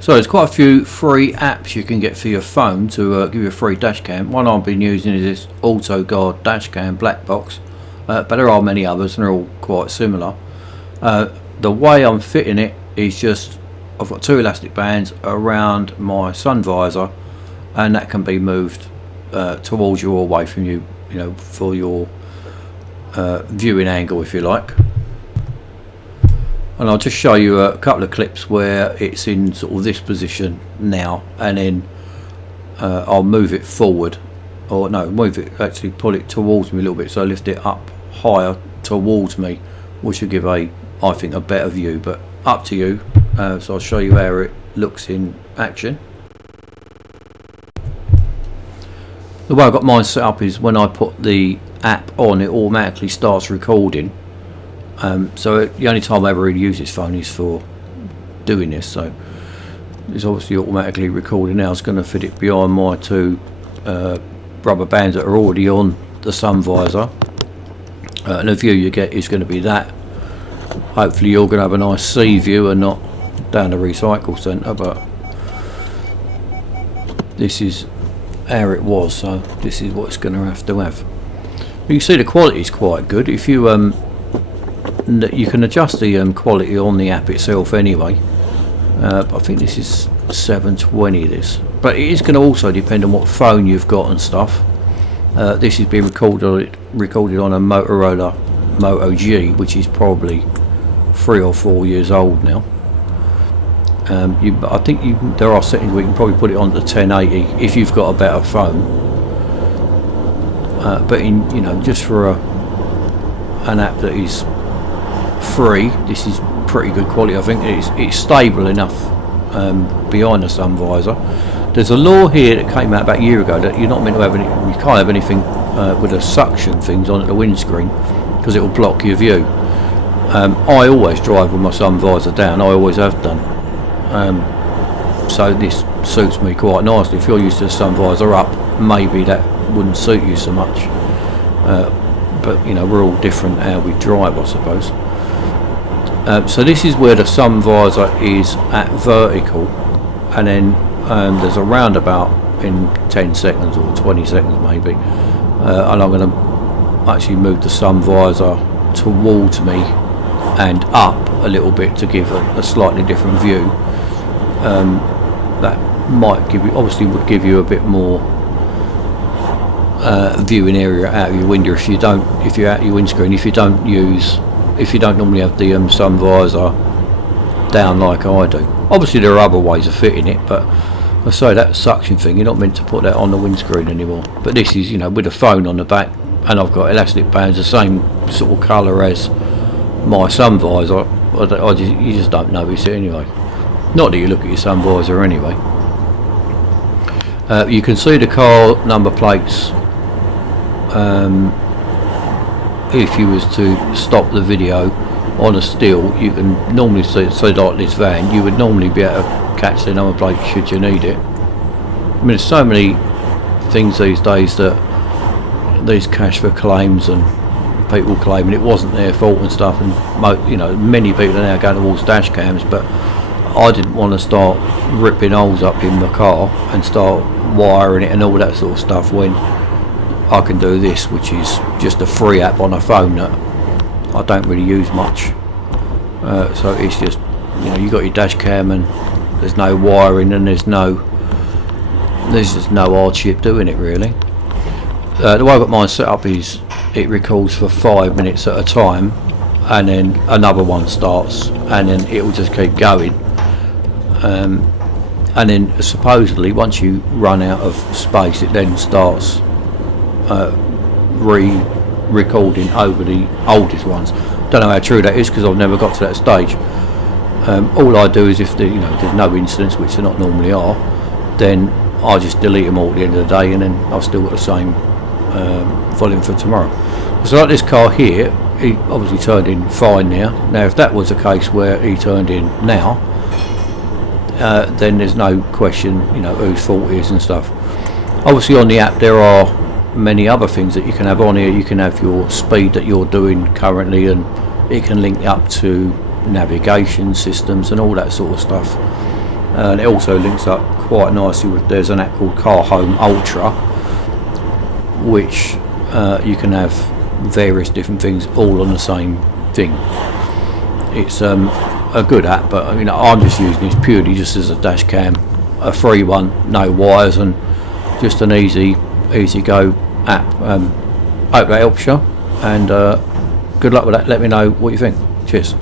So there's quite a few free apps you can get for your phone to give you a free dash cam. One I've been using is this Autoguard Dashcam black box, but there are many others and they're all quite similar. The way I'm fitting it is just I've got two elastic bands around my sun visor, and that can be moved towards you or away from you, for your viewing angle, if you like. And I'll just show you a couple of clips where it's in sort of this position now, and then I'll move it forward, or no, actually pull it towards me a little bit, so I lift it up higher towards me, which will give I think a better view, but up to you. So I'll show you how it looks in action. The way I've got mine set up is when I put the app on, it automatically starts recording. So the only time I ever really use this phone is for doing this, so it's obviously automatically recording now. It's going to fit it behind my two rubber bands that are already on the sun visor, and the view you get is going to be that. Hopefully you're going to have a nice sea view and not down the recycle centre, but this is how it was, so this is what it's going to have. You can see the quality is quite good. If you you can adjust the quality on the app itself anyway. I think this is 720 this, but it is going to also depend on what phone you've got and stuff. This is being recorded on a Motorola Moto G, which is probably 3 or 4 years old now. I think there are settings where you can probably put it on to 1080 if you've got a better phone. But just for an app that is free, this is pretty good quality. I think it's stable enough behind the sun visor. There's a law here that came out about a year ago that you're not meant to have you can't have anything with a suction things on the windscreen, because it will block your view. I always drive with my sun visor down, I always have done, so this suits me quite nicely. If you're used to the sun visor up, maybe that wouldn't suit you so much, but we're all different how we drive, I suppose. So this is where the sun visor is at vertical, and then there's a roundabout in 10 seconds or 20 seconds maybe, and I'm going to actually move the sun visor towards me and up a little bit to give a slightly different view. That might would give you a bit more viewing area out of your window if you're out your windscreen, if you don't normally have the sun visor down like I do. Obviously there are other ways of fitting it, but I say that suction thing, you're not meant to put that on the windscreen anymore. But this is with a phone on the back, and I've got elastic bands the same sort of colour as my sun visor. You just don't notice it anyway. Not that you look at your sun visor anyway. You can see the car number plates. If you was to stop the video on a still, you can normally see like this van, you would normally be able to catch the number plate should you need it. I mean, there's so many things these days that these cash for claims and people claiming it wasn't their fault and stuff, and many people are now going towards dash cams, but I didn't want to start ripping holes up in the car and start wiring it and all that sort of stuff when I can do this, which is just a free app on a phone that I don't really use much. So it's just you got your dash cam and there's no wiring and there's just no hardship doing it really. The way I've got mine set up is it records for 5 minutes at a time, and then another one starts, and then it will just keep going. And then supposedly once you run out of space, it then starts re-recording over the oldest ones. Don't know how true that is because I've never got to that stage. All I do is if there's no incidents, which there not normally are, then I just delete them all at the end of the day, and then I've still got the same volume for tomorrow. So like this car here, he obviously turned in fine now. Now if that was a case where he turned in now, then there's no question whose fault it is and stuff. Obviously on the app there are many other things that you can have on here. You can have your speed that you're doing currently, and it can link up to navigation systems and all that sort of stuff. and it also links up quite nicely with, there's an app called Car Home Ultra, which you can have various different things all on the same thing. It's a good app, but I'm just using this purely just as a dash cam, a free one, no wires, and just an easy go app. Hope that helps you, and good luck with that. Let me know what you think. Cheers.